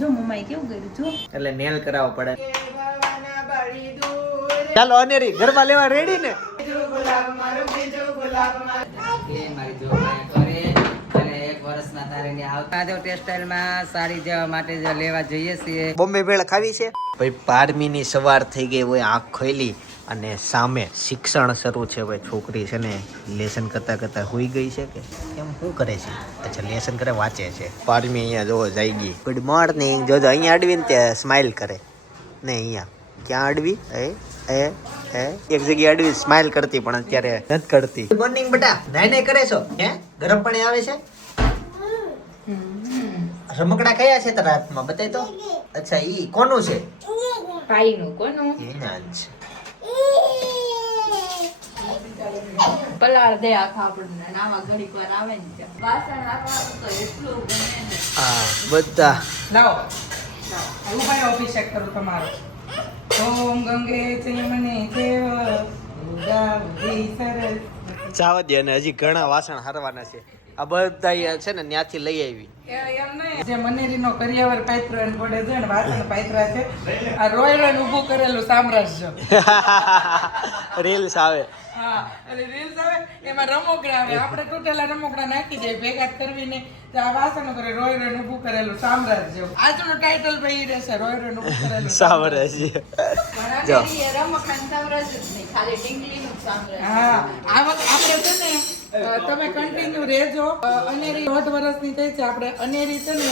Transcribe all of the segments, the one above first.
જો મમ્માએ કેવું કર્યું જો એટલે નેલ કરાવવો પડે. ચાલો અનેરી ગરબા લેવા રેડી ને? બોમ્બે ભેળ ખાવી છે ભાઈ. 12મી સવાર થઈ ગઈ હોય, આંખ ખોલી અને સામે શિક્ષણ શરૂ છે. ભાઈ છોકરી છે ને લેસન કરતા કરતા હુઈ ગઈ છે કે એમ શું કરે છે? અચ્છા લેસન કરે, વાંચે છે. 12મી અહીંયા જોવો જાય ગઈ. Good morning. જોજો અહીંયા અડવીને ત્યાં સ્માઇલ કરે ને. અહીંયા ક્યાં અડવી? એક જગ્યાએ અડવી સ્માઇલ કરતી પણ અત્યારે નથી કરતી. ગુડ મોર્નિંગ બેટા. નાઈ નાઈ કરે છો? હે ગરમ પાણી આવે છે? રમકડા કયા છે તારા હાથમાં? બતાય તો. અચ્છા ઈ કોનું છે? ભાઈનું. કોનું? એના જ. પલાળ દે આખા આપણને નામાં ઘડીક વાર આવે ને વાસણ રાખવાનું તો એટલું ગમે ને. હા બધા લાવો ઉભાઈ અભિષેક કરું તમારો. ઓમ ગંગે ચયમને દેવ ઉગાવડી સરસ. ચાવ દે. અને હજી ઘણા વાસણ હારવાના છે. આ બધા છે ને ત્યાંથી લઈ આવી. એમ નહીં, જે મનેરીનો કરિયાવર પાત્રો એને પડે છે ને વાસણ પાત્રા છે. આ રોય રોય ઊભું કરેલું સામ્રાજ્ય. રીલ્સ આવે. હા એટલે રીલ્સ આવે એમાં રમકડા આવે. આપણે તૂટેલા રમકડા નાખી દઈએ ભેગા કરવીને તો આ વાસણો કરે. રોય રોય ઊભું કરેલું સામ્રાજ્ય. આજનું ટાઇટલ ભાઈ રહેશે રોય રોય ઊભું કરેલું સામ્રાજ્ય. જો રમકડાનું સામ્રાજ્ય જ નહીં, ખાલી ઢીંગલીનું સામ્રાજ્ય. હા આપણે છે ને તમે કન્ટિન્યુ રહેજો. અનેરી 1.5 વર્ષની થઈ છે. આપણે અનેરી છે ને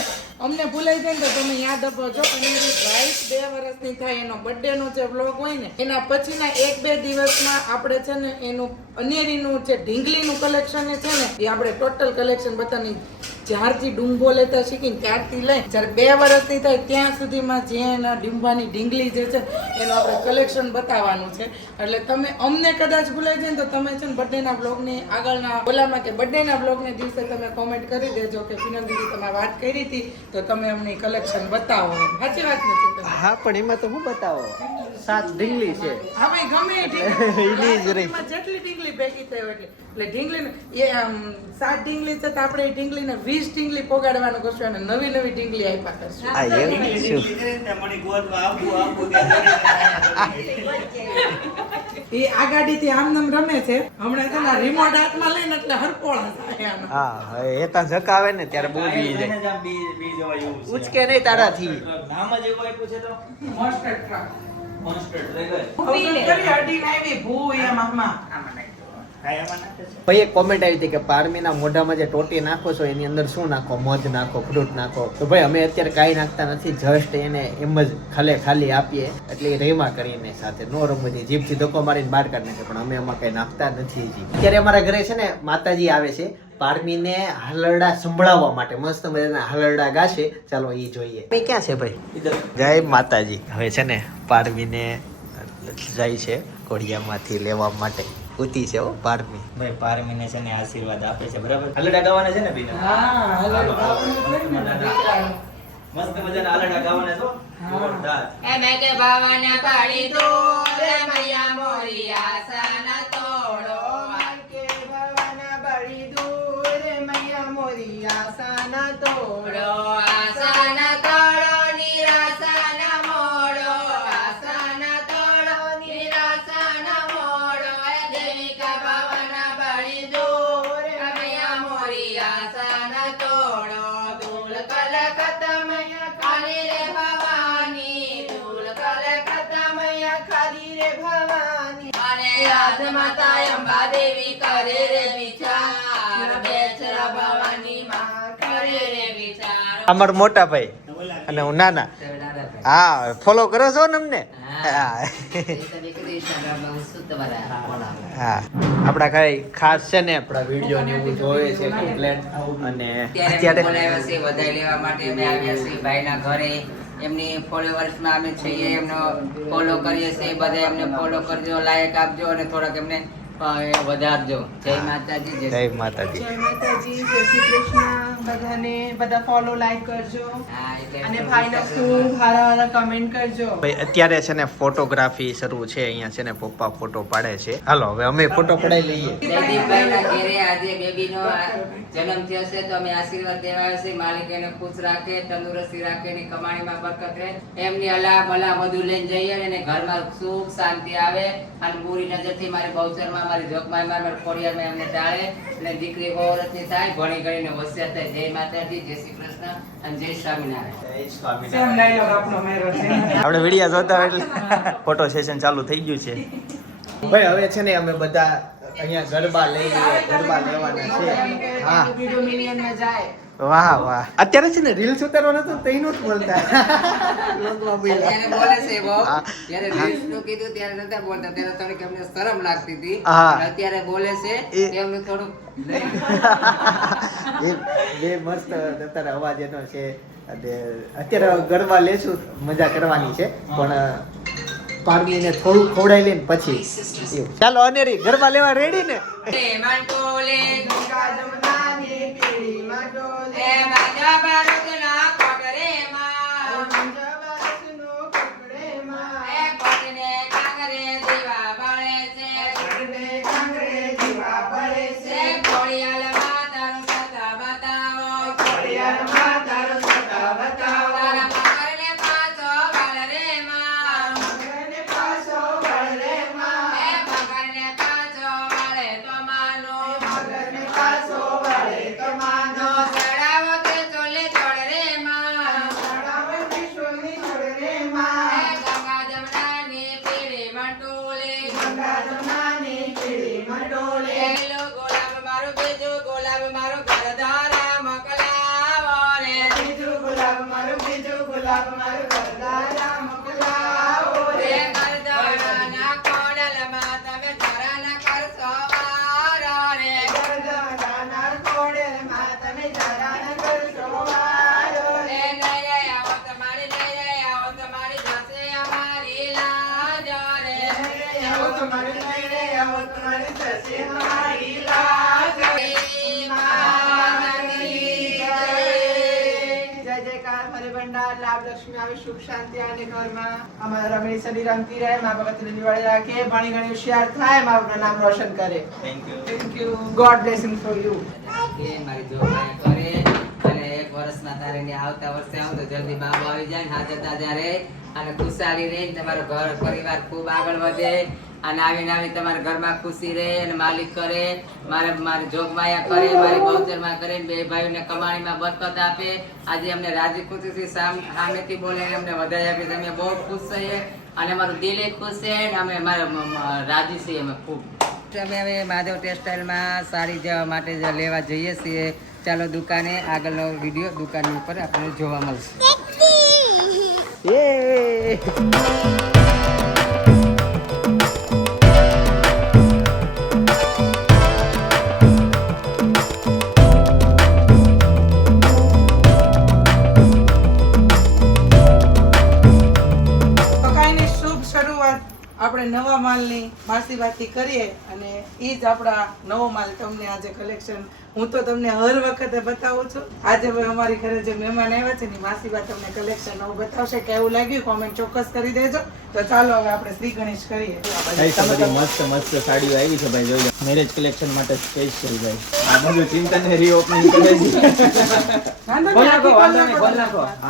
અમને ભૂલાઈ જાય ને તો તમે યાદ આપો છો. અનેરી રાઈટ 2 વર્ષની થાય એનો બર્થડે નો જે વ્લોગ હોય ને એના પછીના 1-2 દિવસમાં આપણે છે ને એનું અનેરીનું જે ઢીંગલીનું કલેક્શન છે ને એ આપણે ટોટલ કલેક્શન બધાની જ્યારથી ડુંગો લેતા શીખીને ત્યારથી લઈ જ્યારે 2 વર્ષની થાય ત્યાં સુધીમાં જે એના ડીંબાની ઢીંગલી જે છે એનું આપણે કલેક્શન બતાવવાનું છે. એટલે તમે અમને કદાચ ભૂલાઈ જાય ને તો તમે છે ને બર્થડેના બ્લોગની આગળના ઓલામાં કે બર્થડેના બ્લોગને દિવસે તમે કોમેન્ટ કરી દેજો કે ફિનલ દીદી તમે વાત કરી હતી તો તમે અમને કલેક્શન બતાવો. સાચી વાત નથી? હા પણ એમાં તો હું બતાવો 7 ઢીંગલી છે. હા ભાઈ ગમે એ જેટલી ઢીંગલી ભેગી થઈ હોય એટલે ઢીંગલી એ 7 ઢીંગલી છે તો આપણે એ ઢીંગલીને 20 ઢીંગલી પોગાડવાનું કરશું અને નવી નવી ઢીંગલી આપ્યા કરશું. આ એવું શું? એ આ ગાડીથી આમ નામ રમે છે. હમણાં છે ને રિમોટ હાથમાં લઈને એટલે હરપોળા થાય આનો. હા એતા ઝકાવે ને ત્યારે બહુ બી જાય. ઉચકે નહીં તારાથી. મોસ્ટર ટ્રક કરી અડીને આવી ભૂ એમ આમાં. ભાઈ એક કોમેન્ટ આવી હતી કે 12મીના મોઢામાં જે ટોટી નાખો છો એની અંદર શું નાખો? મધ નાખો, ફ્રૂટ નાખો. તો ભાઈ અમે અત્યારે કાંઈ નાખતા નથી. જસ્ટ એને એમ જ ખાલી આપીએ એટલે એ રેમા કરીને સાથે નો રમતી જીભથી ધક્કો મારીને બહાર કાઢી નાખે. પણ અમે એમાં કઈ નાખતા નથી. અત્યારે અમારા ઘરે છે ને માતાજી આવે છે 12મીને હાલરડા સંભળાવવા માટે. મસ્ત મજાના હાલરડા ગાશે. ચાલો એ જોઈએ. ભાઈ ક્યાં છે ભાઈ? જય માતાજી. હવે છે ને 12મીને જાય છે કોડિયામાંથી લેવા માટે. ઉતી છે 12મી. ભાઈ 12મીને છે ને આશીર્વાદ આપે છે. બરાબર હાલડા ગાવાના છે ને બીના? હા હલડ ગાવાનું મસ્ત મજાના હાલડા ગાવાના છો. જોરદાર. એ મેકે ભાવના પાડી દો રે મૈયા મોરી આસના તોડો. કે ભવના બળી દૂર મૈયા મોરી આસના તોડો. આસના તોડો નિરાસના મોડો. આસના તોડો નિરાસના મોડો. એ દેવિકા ભાવના બળી દો રે મૈયા મોરી આસના તોડો. ધૂળ કલકત્તા મૈયા ખાલી રે ભવાની. ધૂળ કલકત્તા મૈયા ખાલી રે ભવાની. અને રાજ માતા અંબા દેવી કરે રે વિચાર. બેચરા ભવાની માં કરે રે વિચાર. અમાર મોટા ભાઈ અને હું નાના. હા ફોલો કરો છો ને અમને? હા આપડા કઈ ખાસ છે ને આપડા વિડીયો ને એવું જોવે છે કમ્પ્લેટ. અને અત્યારે બોલાવ્યા છે વધાઈ લેવા માટે અમે આવ્યા છીએ ભાઈના ઘરે. એમની ફોલોવર્સમાં અમે છીએ, એમનો ફોલો કરીએ છીએ. બધા એમને ફોલો કરજો, લાઈક આપજો અને થોડાક એમને વધારજો. જય માતાજી. જય માતાજી. જય માતાજી, જય શ્રી કૃષ્ણ. બધાને બધા ફોલો લાઈક કરજો હા, એટલે અને ભાઈને ખૂબ સારા કમેન્ટ કરજો. ભાઈ અત્યારે છે ને ફોટોગ્રાફી શરૂ છે, અહીંયા છે ને પપ્પા ફોટો પાડે છે. હાલો હવે અમે ફોટો પડાવી લઈએ. જયદીપભાઈના ઘેરે આજે બેબીનો જન્મ થયો છે તો અમે આશીર્વાદ દેવા આવ્યા છે. માલિક એને ખુશ રાખે, તંદુરસ્તી રાખે, એની કમાણીમાં બરકત રહે, એમની અલા ભલા બધું લઈને જઈએ અને ઘરમાં સુખ શાંતિ આવે અને બુરી નજરથી મારી બહુચરમાં, મારી જોગમાં, મારી ખોડિયારમાં એમને ટાળે અને દીકરી બહુ રત્ની થાય, ભણી ગણીને હોશિયાર થાય. જય માતાજી, જય શ્રી કૃષ્ણ અને જય સ્વામિનારાયણ. સેમ ડાયલોગ આપણો માર્યો છે. આપણે વિડીયો જોતા હોય એટલે ફોટો સેશન ચાલુ થઈ ગયું છે. ભાઈ હવે છે ને અમે બધા અહીંયા ગરબા લઈ લઈએ, ગરબા લેવાના છે. હા વિડિયો મિલિયનમાં જાય. વાહ વાહ. અત્યારે છે ને રીલ્સ ઉતારવાના તો તઈનું જ બોલતા. લોગમાં બોલ્યા. ત્યારે બોલે છે બહુ. હા. જ્યારે રીલ્સનું કીધું ત્યારે નતા બોલતા, ત્યારે થોડીક એમને શરમ લાગતી હતી. હા. અને અત્યારે બોલે છે એમનું થોડુંક એ બે મસ્ત અત્યારે અવાજ એનો છે. અને અત્યારે ગરબા લેશું, મજા કરવાની છે, પણ પારમીને થોડું ખવડાવી લઈને પછી એવું. ચાલો અનેરી ગરબા લેવા રેડી ને? મંટોલે ગંગા જમનાની પીળીમાં ડોલે. એ માજા બાળકના કોટરેમાં મંજવાસનો કકડેમાં. એ કોટને કાંગરે દીવા બળે છે. કકડે કાંગરે જીવા બળે છે. એ ખોડિયાલમાં તારું સતા બતાવો. ખોડિયારમાં તારો સતા બતાવો. તારા મકરને પાછો વળ રે માં. મગરને પાછો વળ રે માં. એ મકરને પાછો વળે તો માનો. મગરને પાછો વળે તો માનો. ચડાવો તે ચોલે ચોળ રે માં. તળાવની શોલની છોડ રે એ માં. ગંગા જમનાની પીળી મંટોલે. ગંગા જમનાની પીળીમાં ડોલે. એલો ગુલાબ મારું, બીજું ગુલાબ મારું, ઘરધારા મોકલાવો રે. બીજું ગુલાબ મારું, બીજું ગુલાબ મારું, ઘરદારા મોકલાવો રે રે. ઘરધારાના ખોડલમાં તમે જરા ન કરશો વારો રે. ઘરદારાના ખોડલમાં તમે જરા ન કરશો વારો રે. એ નહીં રે આવો તમારી, નહીં રે આવો તમારી, જશે અમારી લાજો રે. આવો તમારે નહીં રે, આવો તમારે થશે અમારી લાજ. જય જયકાર હરે ભંડાર, લાભ લક્ષ્મી આવે, સુખ શાંતિ અને ઘરમાં. અમારા રમણી સદી રમતી રહે, મા ભગતની દિવાળી રાખે, ભણી ગણી હોશિયાર થાય, મા બાપનું નામ રોશન કરે. Thank you. Thank you. God blessing for you. કે મારી જોગમાયા કરે અને એક વર્ષના તારે ને આવતા વર્ષે આવું તો જલ્દી બાબુ આવી જાય ને હાજર તાજા રહે અને ખુશાલી રહે ને તમારો ઘર પરિવાર ખૂબ આગળ વધે અને આવીને આવી તમારા ઘરમાં ખુશી રહે અને માલિક કરે, મારી જોગમાયા કરે, મારી બહુચરમાં કરે ને બે ભાઈઓને કમાણીમાં બરકત આપે. આજે અમને રાજી ખુશીથી સામેથી બોલે અમને વધારે આપી, અમે બહુ ખુશ છીએ અને અમારું દિલે ખુશ છે અને અમે મારા રાજી છીએ અમે ખૂબ. અમે હવે માધવ ટેક્સટાઇલમાં સાડી જવા માટે લેવા જઈએ છીએ. ચાલો દુકાને, આગળનો વિડીયો દુકાનની ઉપર આપણે જોવા મળશે. તો કાંઈ નહીં, શુભ શરૂઆત આપણે નવા માલની માસીવાતી કરીએ અને એ જ આપણા નવો માલ તમને આજે કલેક્શન હું તો તમને હર વખતે બતાવું છું. આજે હવે અમારી ઘરે જે મહેમાન આવ્યા છે ને માસીબા તમને કલેક્શન નવું બતાવશે. કેવું લાગ્યું કોમેન્ટ ચોક્કસ કરી દેજો. તો ચાલો હવે આપણે શ્રી ગણેશ કરીએ. મસ્ત મસ્ત સાડીઓ આવી છે ભાઈ, જોઈ મેરેજ કલેક્શન માટે સ્પેશિયલ ભાઈ. આ બધું ચિંતન ને રીઓપનિંગ કરે છે.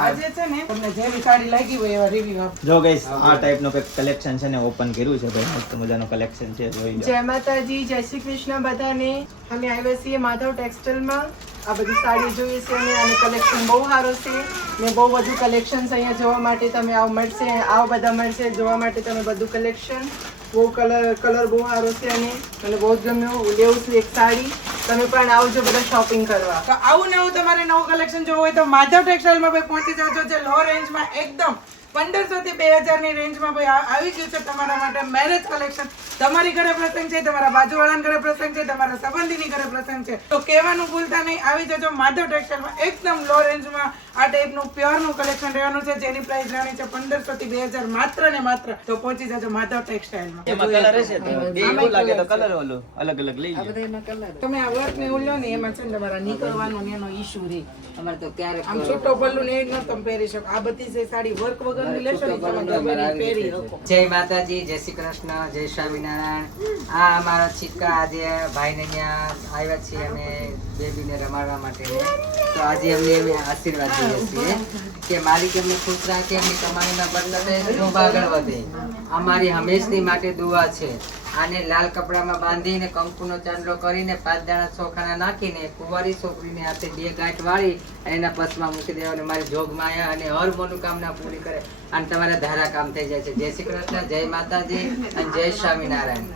આજે છે ને તમને જેવી સાડી લાગી હોય એવા રિવ્યુ આપો. જો ગાઈસ આ ટાઈપનો કંઈક કલેક્શન છે ને ઓપન કર્યું છે ભાઈ, મસ્ત મજાનું કલેક્શન છે, જોઈ લો. જય માતાજી, જય શ્રી કૃષ્ણ બધાને. અમે આવ્યા છીએ માધવ ટેક્સટાઇલમાં. આ બધી સાડી જોઈએ છે અને આનું કલેક્શન બહુ સારું છે ને બહુ બધું કલેક્શન્સ અહીંયા જોવા માટે તમે આવ મળશે, આવ બધા મળશે જોવા માટે તમે બધું કલેક્શન. બહુ કલર બહુ સારો છે અને મને બહુ જ ગમ્યું. લેવું છે એક સાડી, તમે પણ આવજો બધા શોપિંગ કરવા. તો આવું નવું તમારે નવું કલેક્શન જોવું હોય તો માધવ ટેક્સટાઇલમાં ભાઈ પહોંચી જજો. જે લો રેન્જમાં એકદમ 1500 થી 2000 ની રેન્જમાં ભાઈ આવી ગયું છે તમારા માટે મેરેજ કલેક્શન. તમારી ઘરે પ્રસંગ છે, તમારા બાજુવાળાના ઘરે પ્રસંગ છે, તમારા સંબંધીની ઘરે પ્રસંગ છે, તો કહેવાનું ભૂલતા નહીં, આવી જજો માધવ ટેક્સટાઇલમાં. એકદમ લો રેન્જમાં આ ટાઈપનું પ્યોરનું કલેક્શન રહેવાનું છે, જેની પ્રાઇસ રહેવાની છે 1500 થી 2000 માત્ર ને માત્ર. તો પહોંચી જજો માધવ ટેક્સટાઇલમાં. એમાં કલર હશે તો બે એવું લાગે તો કલર ઓલું અલગ અલગ લઈ લો. તમે આ વર્ક ને એવું લો ને એમાં છે ને તમારા નીકળવાનો ને એનો ઈશ્યુ રહે. અમારે તો ક્યારેક આમ છૂટો પલ્લું ને એ જ ન તમે પહેરી શકો. આ બધી જે સાડી વર્ક વગરની લેશો ને તમે ગમે તે પહેરી શકો. જય માતાજી, જય શ્રી કૃષ્ણ, જય સ્વામિનારાયણ. આ અમારા છીકા આજે ભાઈને ત્યાં આવ્યા છીએ અમે બેબીને રમાડવા માટે. તો આજે અમને અમે આશીર્વાદ દઈએ છીએ કે માલિક એમને ખુશ રાખે, એમની કમાણીમાં બદલાતે ખૂબ આગળ વધે. અમારી હંમેશની માટે દુઆ છે. આને લાલ કપડામાં બાંધીને કંકુનો ચાંદલો કરીને 5 દાણા ચોખાના નાખીને કુંવારી છોકરીને હાથે 2 ગાંઠ વાળી અને એના પસમાં મૂકી દેવાની. મારી જોગમાયા અને હર મનોકામના પૂરી કરે અને તમારા ધારા કામ થઈ જાય છે. જય શ્રી કૃષ્ણ, જય માતાજી અને જય સ્વામિનારાયણ.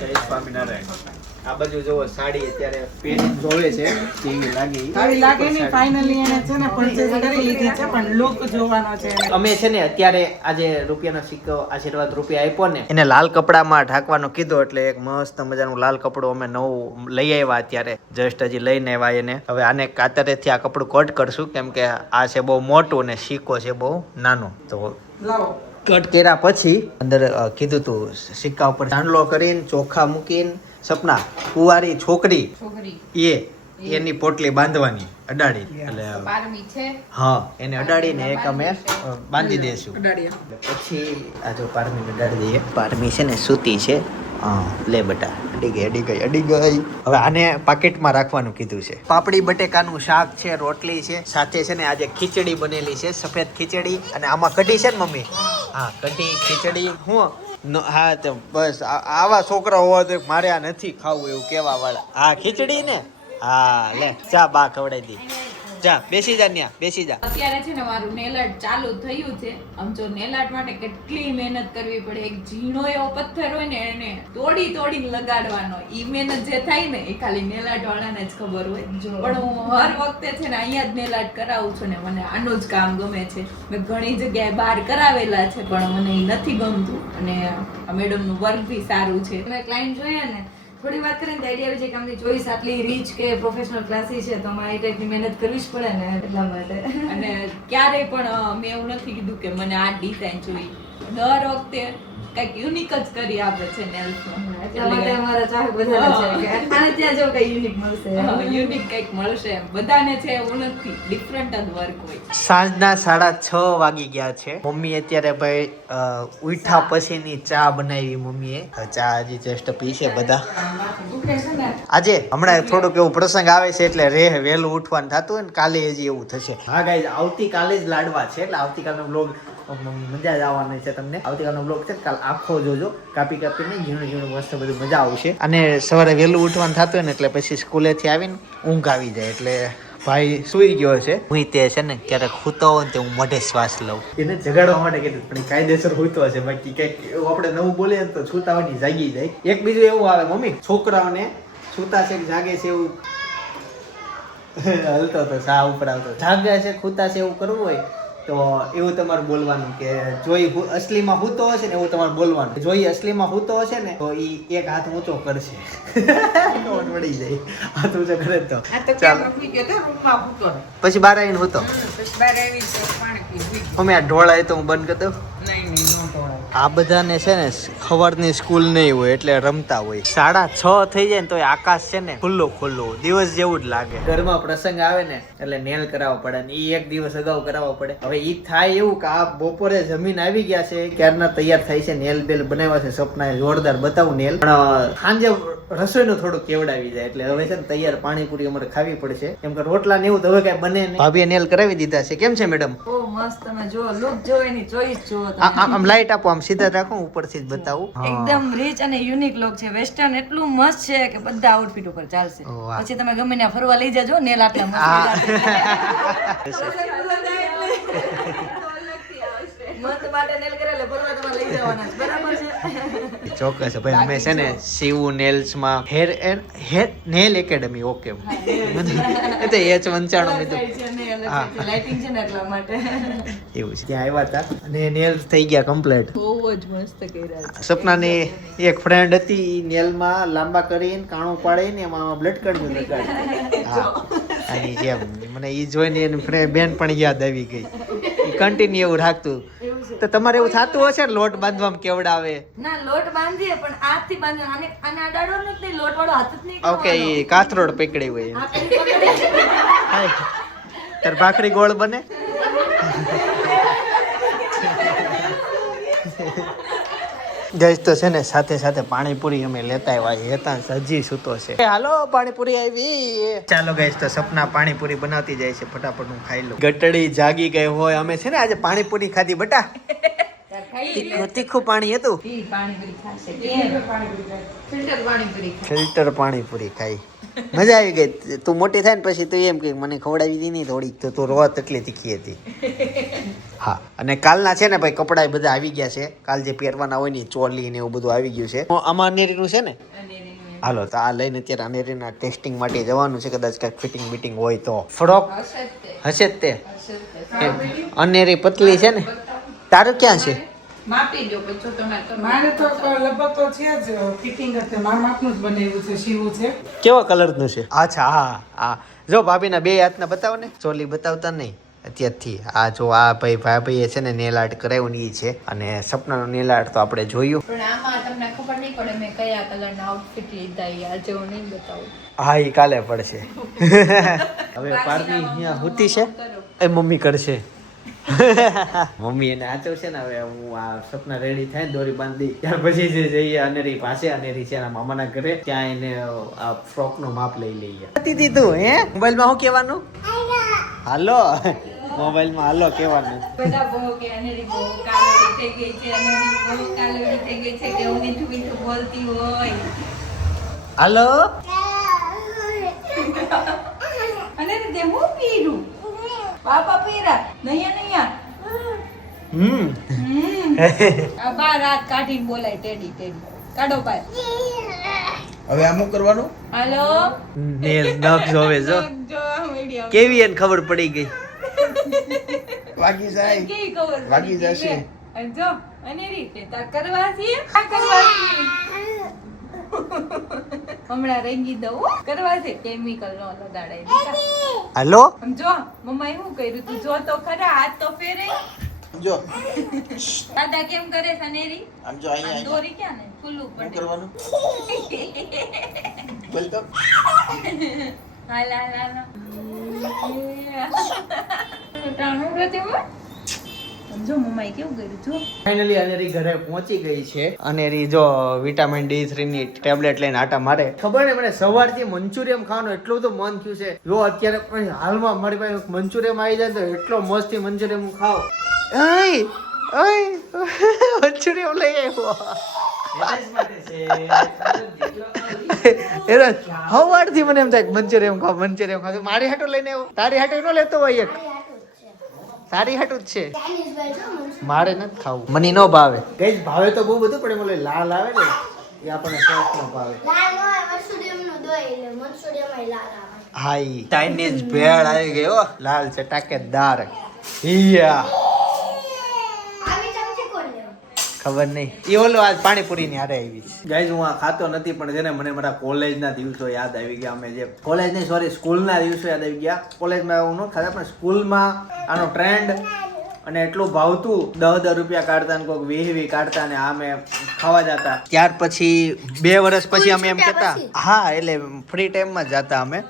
જય સ્વામિનારાયણ. આ બાજુ જોવો સાડી અત્યારે પેરી જોવે છે કેવી લાગી. સાડી લાગે નહીં, ફાઇનલી એને છે ને પર્ચેસ કરી લીધી છે, પણ લુક જોવાનો છે એને. અમે છે ને અત્યારે આજે રૂપિયાનો સિક્કો આશીર્વાદ રૂપિયા આપ્યો ને એને લાલ કપડામાં ઢાંકવાનું કીધું, એટલે એક મસ્ત મજાનું લાલ કપડું અમે નવું લઈ આવ્યા. અત્યારે જસ્ટ હજી લઈને આવ્યા એને. હવે આને કાતરેથી આ કપડું કટ કરશું, કેમ કે આ છે બહુ મોટું ને સિક્કો છે બહુ નાનો. તો લાવો કટ કર્યા પછી અંદર કીધું તું સિક્કા ઉપર ચાંદલો કરીને ચોખા મૂકીને સપના કુંવારી છોકરી એની પોટલી બાંધવાની અડાડી, એટલે હા એને અડાડીને એક અમે બાંધી દઈશું. પછી આ જો પારમી અડાડી દઈએ. પારમી છે ને સૂતી છે. હા લે બટા, અડી ગઈ. હવે આને પાકેટમાં રાખવાનું કીધું છે. પાપડી બટેકાનું શાક છે, રોટલી છે, સાથે છે ને આજે ખીચડી બનેલી છે, સફેદ ખીચડી. અને આમાં કઢી છે ને મમ્મી? હા કઢી ખીચડી. હું હા તો બસ આવા છોકરા હોવા તો મારે આ નથી ખાવું એવું કેવા વાળા. હા ખીચડી ને, હા લે ચા બા ખવડાવી દી. જા બેસી જા ન્યા, બેસી જા. અત્યારે છે ને મારું નેલ આર્ટ ચાલુ થયું છે. આમ જો નેલ આર્ટ માટે કેટલી મહેનત કરવી પડે. એક ઝીણો એવો પથ્થર હોય ને એને તોડીને લગાડવાનો. ઈ મહેનત જે થાય ને એ ખાલી નેલ આર્ટ વાળાને જ ખબર હોય. પણ હું હર વખતે છે ને અહીંયા જ નેલ આર્ટ કરાવું છું ને મને આનું જ કામ ગમે છે. મેં ઘણી જગ્યાએ બહાર કરાવેલા છે પણ મને એ નથી ગમતું. અને આ મેડમનું વર્ક બી સારું છે. તમે ક્લાયન્ટ જોયા ને થોડી વાત કરીને તો આઈડિયા આવી છે કે આમની ચોઈસ આટલી રીચ કે પ્રોફેશનલ ક્લાસીસ છે તો અમારે એ ટાઈપની મહેનત કરવી જ પડે ને એટલા માટે. અને ક્યારેય પણ મેં એવું નથી કીધું કે મને આ ડિઝાઇન જોઈએ. દર વખતે કંઈક યુનિક જ કરી આપે છે નેલ્સમાં. એટલા માટે અમારા ચાહક બધા છે કે આને ત્યાં જો કઈ યુનિક મળશે. યુનિક કંઈક મળશે એમ. બધાને છે એવું નથી, ડિફરન્ટ જ વર્ક હોય. સાંજના 6:30 વાગી ગયા છે. મમ્મી અત્યારે ભાઈ ઉઠા પછીની ચા બનાવી મમ્મીએ. ચા હજી જસ્ટ પી છે બધા. આજે હમણાં થોડુંક એવું પ્રસંગ આવે છે એટલે વહેલું ઉઠવાનું થતું હોય ને કાલે હજી એવું થશે. હા ગાઈઝ આવતીકાલે જ લાડવા છે એટલે આવતીકાલનો બ્લોગ મજા જ આવવાની છે તમને. આવતીકાલનો બ્લોગ છે કાલ આખો જોજો, કાપીને ઝીણું મસ્ત બધું મજા આવશે. અને સવારે વહેલું ઉઠવાનું થતું હોય ને એટલે પછી સ્કૂલેથી આવીને ઊંઘ આવી જાય. એટલે ભાઈ સુઈ ગયો છે. હું તે છે ને ક્યારેક સૂતો હોય ને તે હું મોઢે શ્વાસ લઉં. એને જગાડવા માટે કીધું પણ કાયદેસર સૂતો હશે. બાકી કંઈક એવું આપણે નવું બોલીએ ને તો સૂતાવાની જાગી જાય. એક બીજું એવું આવે મમ્મી છોકરાઓને સૂતા છે જાગે છે એવું હલતો તો સા ઉપર આવતો જાગે છે ખૂતા છે એવું કરવું હોય તો એવું તમારે બોલવાનું કે જોઈ અસલીમાં હૂતો હશે ને એવું તમારે બોલવાનું. જોઈ અસલીમાં હૂતો હશે ને તો ઈ એક હાથ ઊંચો કરશે. વળી જાય હાથ ઊંચો કરે તો પછી બહાર આવીને હૂતો. અમે આ ઢોળાય તો હું બંધ કરી દઉં. આ બધાને છે ને સવારની સ્કૂલ નહીં હોય એટલે રમતા હોય. 6:30 થઈ જાય ને તો આકાશ છે ને ખુલ્લું દિવસ જેવું જ લાગે. ઘરમાં પ્રસંગ આવે ને એટલે નેલ કરાવવો પડે ને ઈ એક દિવસ અગાઉ કરાવવો પડે. હવે ઈ થાય એવું કે આ બપોરે જમીન આવી ગયા છે ક્યારના તૈયાર થાય છે, નેલ બેલ બનાવ્યા છે, સપના જોરદાર બતાવું નેલ. પણ સાંજે રસોઈનું થોડું કેવડાવી જાય એટલે હવે છે ને તૈયાર પાણીપુરી અમારે ખાવી પડશે કેમ કે રોટલા ને એવું તો હવે કઈ બને નહીં. ભાભીએ નેલ કરાવી દીધા છે. કેમ છે મેડમ? ઓ મસ્ત. તમે જો લુક જો એની ચોઈસ જો આમ લાઈટ આપો, આમ સીધા રાખો, ઉપરથી જ બતાવું. એકદમ રીચ અને યુનિક લુક છે. વેસ્ટર્ન એટલું મસ્ત છે કે બધા આઉટફિટ ઉપર ચાલશે. વાહ. પછી તમે ગમે ત્યાં ફરવા લઈ જાજો નેલ આટલા મસ્ત મત માટે નેલ કરેલા ફરવા તમે લઈ જવાના છે. બરાબર છે. ચોક્કસ ભાઈ. અમે છે ને શિવ નેલ્સ માં હેર નેલ એકેડમી. ઓકે એ તો H95 કીધું. કરે લાઇટિંગ છે ને એટલા માટે. એવું છે. ત્યાં આવ્યા હતા અને નેલ્સ થઈ ગયા કમ્પ્લીટ. બહુ જ મસ્ત કર્યા છે. સપનાની એક ફ્રેન્ડ હતી, નેલમાં લાંબા કરીને કાણું પાડીને એમાં બ્લડ કાઢ્યું લગાડ્યું. હા આની જેમ મને એ જોઈને એની ફ્રેન્ડ બેન પણ યાદ આવી ગઈ. એ કન્ટિન્યુ એવું રાખતું. તો તમારે એવું થતું હશે ને લોટ બાંધવામાં કેવડાવે? ના લોટ બાંધીએ પણ હાથથી બાંધ્યો આને અડાડવાનો જ નહીં, લોટ વાળો હાથ જ નહીં. ઓકે એ કાથરોડ પકડી હોય. હાય તાર ભાખરી ગોળ બને. ગઈશ તો છે ને સાથે સાથે પાણીપુરી અમે લેતા આવ્યા. હેતાંશ હજી સૂતો છે. હાલો પાણીપુરી આવી. ચાલો ગઈશ તો સપના પાણીપુરી બનાવતી જાય છે. ફટાફટ હું ખાઈ લઉં. ગટડી જાગી ગઈ હોય. અમે છે ને આજે પાણીપુરી ખાધી બટા. તીખું પાણી હતું. પાણીપુરી ખાશે ફિલ્ટર પાણીપુરી ફિલ્ટર પાણીપુરી ખાઈ મજા આવી ગઈ. તું મોટી થાય ને પછી તું એમ કે મને ખવડાવી દી નહીં થોડીક, તો તું રોત એટલી તીખી હતી. હા અને કાલના છે ને ભાઈ કપડા બધા આવી ગયા છે. કાલ જે પહેરવાના હોય ને ચોલી ને એવું બધું આવી ગયું છે. આમાં અનેરીનું છે ને. હાલો તો આ લઈને અત્યારે અનેરીના ટેસ્ટિંગ માટે જવાનું છે. કદાચ કાંઈક ફિટિંગ બિટિંગ હોય તો. ફ્રોક હશે જ તે. અનેરી પતલી છે ને. તારું ક્યાં છે? માપી દો પછી તમે મારે તો લગભગ તો છે જ ફિટિંગ જ મારા માપનું જ બનાવ્યું છે, સીવું છે. કેવા કલરનું છે? અચ્છા હા હા જો ભાભીના બે હાથના બતાવો ને. ચોલી બતાવતા નહીં અત્યારથી. આ જો આ ભાઈએ છે ને નેલ આર્ટ કરાવ્યું ને ઈ છે. અને સપનાનો નેલ આર્ટ તો આપણે જોયું. પણ આમાં તમને ખબર નહીં પડે મેં કયા કલરના આઉટફિટ લીધા એ આજે હું નહીં બતાવું. હા ઈ કાલે પડશે. હવે પારવી અહીંયા હુતી છે. એ મમ્મી કરશે. મમ્મી એને આચવશે ને. હવે હું આ સપના રેડી થાય ને દોરી બાંધી ત્યાર પછી જે જઈએ અનેરી પાસે. અનેરી છે એના મામાના ઘરે. ત્યાં એને આ ફ્રોક નું માપ લઈ લઈએ. હતી તું હે મોબાઈલ માં શું કહેવાનું? હાલો મોબાઈલ માં હાલો કહેવાનું. બધા બહુ કે અનેરી બહુ કાલોડી થઈ ગઈ છે, અનેરી બહુ કાલોડી થઈ ગઈ છે કે હું મીઠું મીઠું બોલતી હોય. હાલો અનેરી તે હું પીરું બાપા પીરા નૈયા આ બાર રાત કાઢીને બોલાય ટેડી ટેડી કાઢો પાય. હવે આમ કરવાનું. હાલો નેલ નખ જોવે જો જો વિડિયો કેવી એને ખબર પડી ગઈ. વાગી જાય. કેવી ખબર પડી વાગી ગઈ જશે. લે. અને જો અનેરી તે તાર કરવા છે આ કરવા છે હમણાં રેંગી દઉં હો. કરવા છે કેમિકલ નો લગાડાય. હાલો આમ જો મમ્માએ શું કર્યું તું જો તો ખરા હાથ તો ફેરે. જો દાદા કેમ કરે છે અનેરી? આમ જો અહીંયા દોરી ક્યાં ને ખુલ્લું શું પડે. કરવાનું? બોલ તો. હાલ હાલ હાલ ટાણું પ્રતિમા સમજો મમ્માએ કેવું કર્યું જો. ફાઇનલી અનેરી ઘરે પહોંચી ગઈ છે. અનેરી જો વિટામિન D3 ની ટેબ્લેટ લઈને આટા મારે. ખબર ને મને સવારથી મંચુરિયમ ખાવાનું એટલું તો મન થયું છે. જો અત્યારે પણ હાલમાં મારી પાસે મંચુરિયમ આવી જાય તો એટલો મસ્તી મંચુરિયમ હું ખાવ. મંચુરિયમ લઈ આવ્યો. સવારથી મને એમ થાય મંચુરિયમ ખાવ મંચુરિયમ ખાવ. મારી હાટું લઈને આવ્યો. તારી હાટું ન લેતો હોય એક. તારી હાટું જ છે. મારે નથી ખાવું. મને ન ભાવે. કઈ ભાવે તો બહુ બધું પણ મને લાલ આવે ને એ આપણને શોખ ન ભાવે. હા ઈ ચાઇનીઝ ભેળ આવી ગઈ હો. લાલ ચટાકેદાર. હિયા ખબર નહીં. એ ઓલો આજ પાણીપુરી ની હારે આવી છે. ગાઈઝ હું આ ખાતો નથી પણ છે ને મને મારા કોલેજના દિવસો યાદ આવી ગયા. અમે જે કોલેજ નહીં સોરી સ્કૂલના દિવસો યાદ આવી ગયા. કોલેજમાં એવું ન ખાતા પણ સ્કૂલમાં આનો ટ્રેન્ડ અને એટલું ભાવતું. 10 રૂપિયા કાઢતા ને કોઈક 20 કાઢતા ને આમે ખાવા જતા. ત્યાર પછી 2 વર્ષ પછી અમે એમ કહેતા હા એટલે ફ્રી ટાઈમમાં જતા અમે.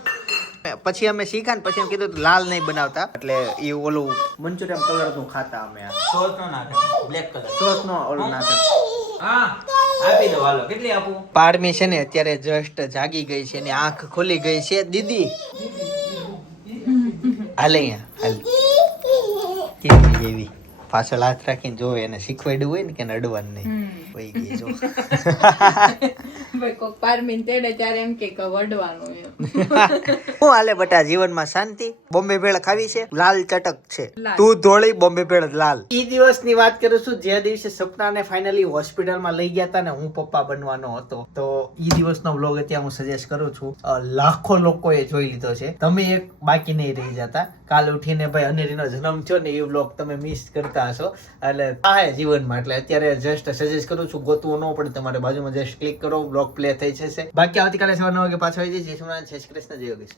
પછી અમે શીખ્યા ને પછી એમ કીધું લાલ નહીં બનાવતા એટલે એ ઓલું મંચુરિયમ કલર નું ખાતા અમે. સોસ નો નાખે બ્લેક કલર. સોસ નો ઓલું નાખે. હા આપી દો હાલો. કેટલી આપું? પારમી છે ને અત્યારે જસ્ટ જાગી ગઈ છે ને આંખ ખુલી ગઈ છે. દીદી હાલે અહીંયા હાલ. કેવી જેવી પાછળ હાથ રાખીને જો એને શીખવાડ્યું હોય ને કે નડવાનું નહીં. વહી ગઈ જો. ભાઈ કોક પારમીન તેડે ત્યારે એમ કે વડવાનું એમ. હું હાલે બટા જીવનમાં શાંતિ? બોમ્બે ભેળ ખાવી છે? લાલ ચટક છે. તું ધોળી બોમ્બે ભેળ લાલ. ઈ દિવસની વાત કરું છું જે દિવસે સપનાને ફાઇનલી હોસ્પિટલમાં લઈ ગયા હતા ને હું પપ્પા બનવાનો હતો. તો ઈ દિવસનો વ્લોગ અત્યારે હું સજેસ્ટ કરું છું. લાખો લોકોએ જોઈ લીધો છે. તમે એક બાકી નહીં રહી જતા. કાલ ઉઠીને ભાઈ અનેરીનો જન્મ થયો ને એ વ્લોગ તમે મિસ કરતા હશો, એટલે થાય જીવનમાં. એટલે અત્યારે જસ્ટ સજેસ્ટ કરું છું, ગોતવું ન પડે, તમારે બાજુમાં જસ્ટ ક્લિક કરો, વ્લોગ પ્લે થઈ જશે. બાકી આવતીકાલે સવારના વાગે પાછો આવી જઈએ. જય શ્રી કૃષ્ણ, જય યોગેશ.